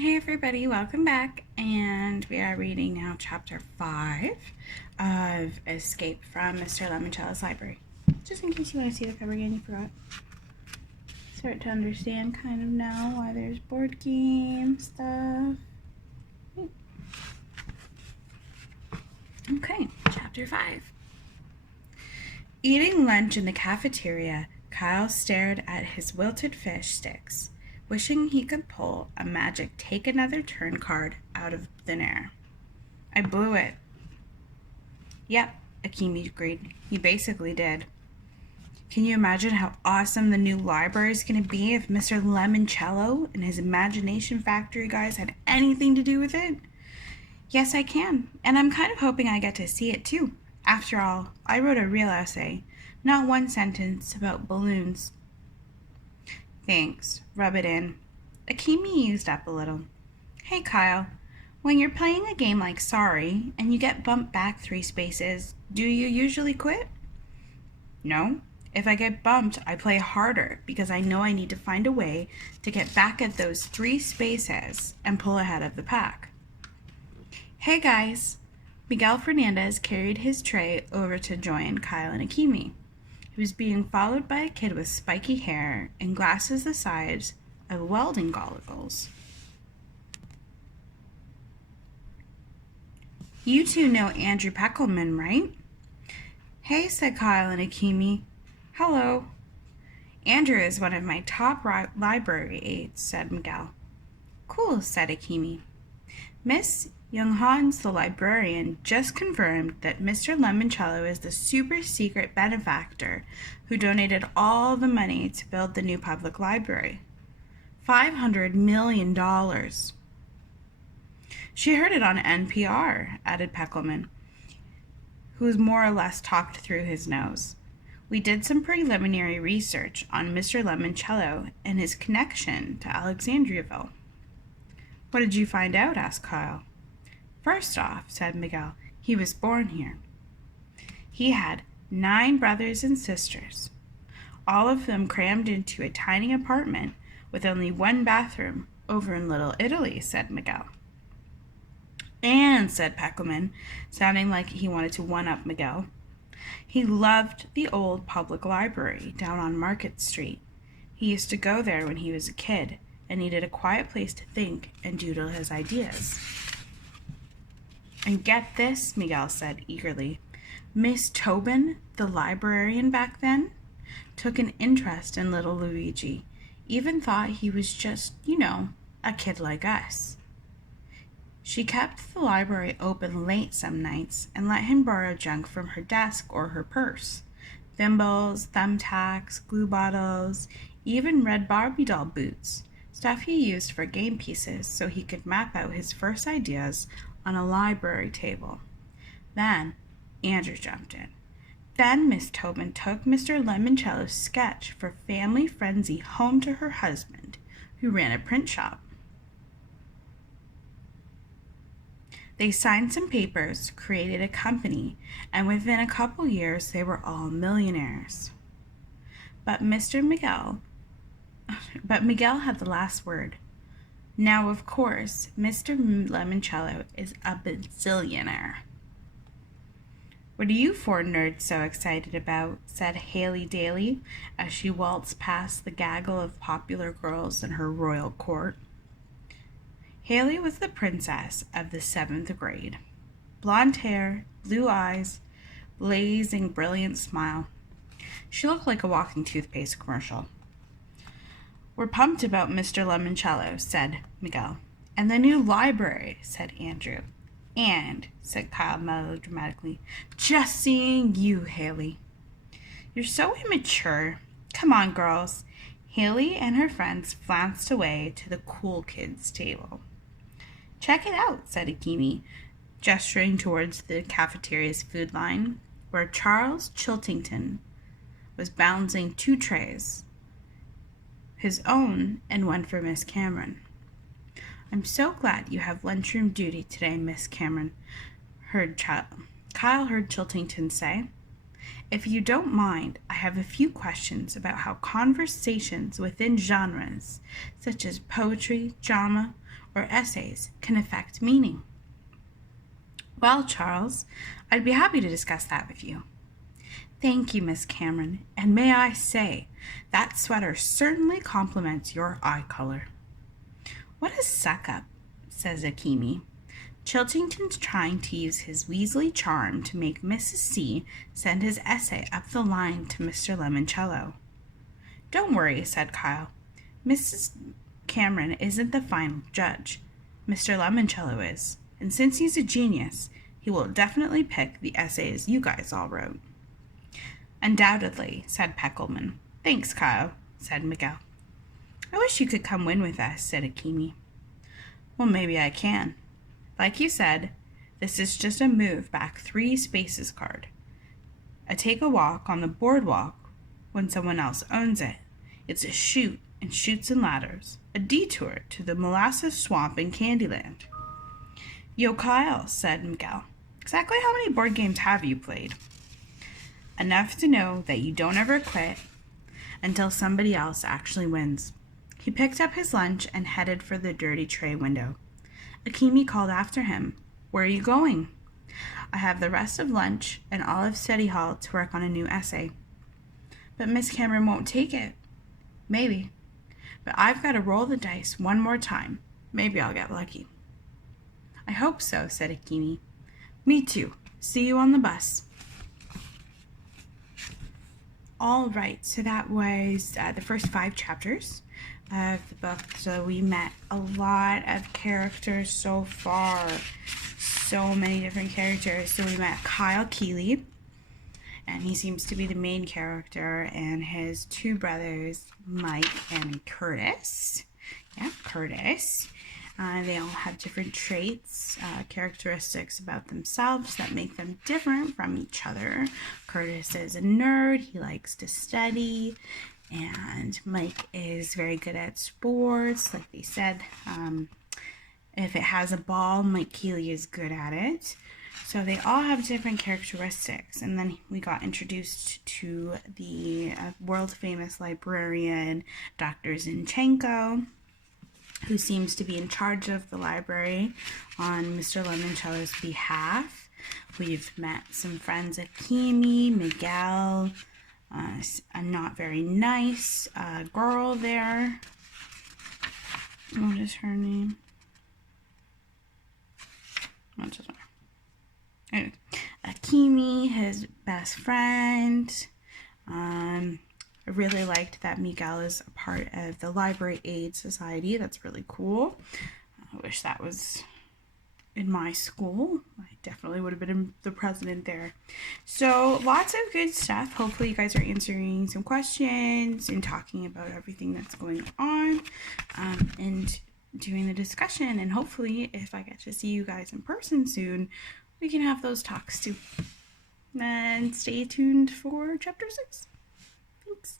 Hey everybody, welcome back, and we are reading now chapter 5 of Escape from Mr. Lemoncello's Library. Just in case you want to see the cover again, you forgot. Start to understand kind of now why there's board game stuff. Okay, chapter 5. Eating lunch in the cafeteria, Kyle stared at his wilted fish sticks, wishing he could pull a magic take another turn card out of thin air. I blew it. Yep, Akimi agreed. He basically did. Can you imagine how awesome the new library is going to be if Mr. Lemoncello and his imagination factory guys had anything to do with it? Yes, I can, and I'm kind of hoping I get to see it too. After all, I wrote a real essay, not one sentence about balloons. Thanks. Rub it in. Akimi eased up a little. Hey, Kyle. When you're playing a game like Sorry and you get bumped back 3 spaces, do you usually quit? No. If I get bumped, I play harder because I know I need to find a way to get back at those 3 spaces and pull ahead of the pack. Hey, guys. Miguel Fernandez carried his tray over to join Kyle and Akimi. He was being followed by a kid with spiky hair and glasses the size of welding goggles. You two know Andrew Peckelman, right? Hey, said Kyle and Akimi. Hello. Andrew is one of my top library aides, said Miguel. Cool, said Akimi. Miss Younghans, the librarian, just confirmed that Mr. Lemoncello is the super secret benefactor who donated all the money to build the new public library. $500 million. She heard it on NPR, added Peckelman, who more or less talked through his nose. We did some preliminary research on Mr. Lemoncello and his connection to Alexandriaville. What did you find out? Asked Kyle. First off, said Miguel, he was born here. He had 9 brothers and sisters, all of them crammed into a tiny apartment with only 1 bathroom over in Little Italy, said Miguel. And, said Peckelman, sounding like he wanted to one-up Miguel, he loved the old public library down on Market Street. He used to go there when he was a kid and needed a quiet place to think and doodle his ideas. And get this, Miguel said eagerly. Miss Tobin, the librarian back then, took an interest in little Luigi, even thought he was just, a kid like us. She kept the library open late some nights and let him borrow junk from her desk or her purse. Thimbles, thumbtacks, glue bottles, even red Barbie doll boots, stuff he used for game pieces so he could map out his first ideas on a library table. Then Andrew jumped in. Then Miss Tobin took Mr. Lemoncello's sketch for Family Frenzy home to her husband, who ran a print shop. They signed some papers, created a company, and within a couple years they were all millionaires. But Miguel had the last word. Now, of course, Mr. Lemoncello is a bazillionaire. What are you 4 nerds so excited about? Said Haley Daly as she waltzed past the gaggle of popular girls in her royal court. Haley was the princess of the 7th grade. Blonde hair, blue eyes, blazing brilliant smile. She looked like a walking toothpaste commercial. We're pumped about Mr. Lemoncello, said Miguel. And the new library, said Andrew. And, said Kyle melodramatically, just seeing you, Haley. You're so immature. Come on, girls. Haley and her friends flounced away to the cool kids' table. Check it out, said Akimi, gesturing towards the cafeteria's food line, where Charles Chiltington was balancing 2 trays, his own and one for Miss Cameron. I'm so glad you have lunchroom duty today, Miss Cameron, Kyle heard Chiltington say. If you don't mind, I have a few questions about how conversations within genres, such as poetry, drama, or essays can affect meaning? Well, Charles, I'd be happy to discuss that with you. Thank you, Miss Cameron, and may I say, that sweater certainly complements your eye color. What a suck-up, says Akimi. Chiltington's trying to use his Weasley charm to make Mrs. C send his essay up the line to Mr. Lemoncello. Don't worry, said Kyle. Mrs. Cameron isn't the final judge. Mr. Lemoncello is, and since he's a genius, he will definitely pick the essays you guys all wrote. Undoubtedly, said Peckelman. Thanks, Kyle, said Miguel. I wish you could come win with us, said Akimi. Well, maybe I can. Like you said, this is just a move back 3 spaces card. A take a walk on the boardwalk when someone else owns it. It's a shoot and chutes and ladders, a detour to the molasses swamp in Candyland. Yo, Kyle, said Miguel. Exactly how many board games have you played? Enough to know that you don't ever quit until somebody else actually wins. He picked up his lunch and headed for the dirty tray window. Akimi called after him. Where are you going? I have the rest of lunch and all of study hall to work on a new essay. But Miss Cameron won't take it. Maybe. But I've got to roll the dice one more time. Maybe I'll get lucky. I hope so, said Akimi. Me too. See you on the bus. All right, so that was the first 5 chapters of the book. So we met a lot of characters so far. So many different characters. So we met Kyle Keeley, and he seems to be the main character, and his 2 brothers, Mike and Curtis. Yeah, Curtis. They all have different traits, characteristics about themselves that make them different from each other. Curtis is a nerd. He likes to study. And Mike is very good at sports. Like they said, if it has a ball, Mike Keeley is good at it. So they all have different characteristics. And then we got introduced to the world-famous librarian, Dr. Zinchenko, who seems to be in charge of the library on Mr. Lemoncello's behalf. We've met some friends, Akimi, Miguel, a not very nice girl there. What is her name? What doesn't matter. Anyway, Akimi, his best friend. I really liked that Miguel is a part of the Library Aid Society. That's really cool. I wish that was in my school. I definitely would have been the president there. So lots of good stuff. Hopefully you guys are answering some questions and talking about everything that's going on and doing the discussion. And hopefully if I get to see you guys in person soon, we can have those talks too. And stay tuned for chapter 6. Thanks.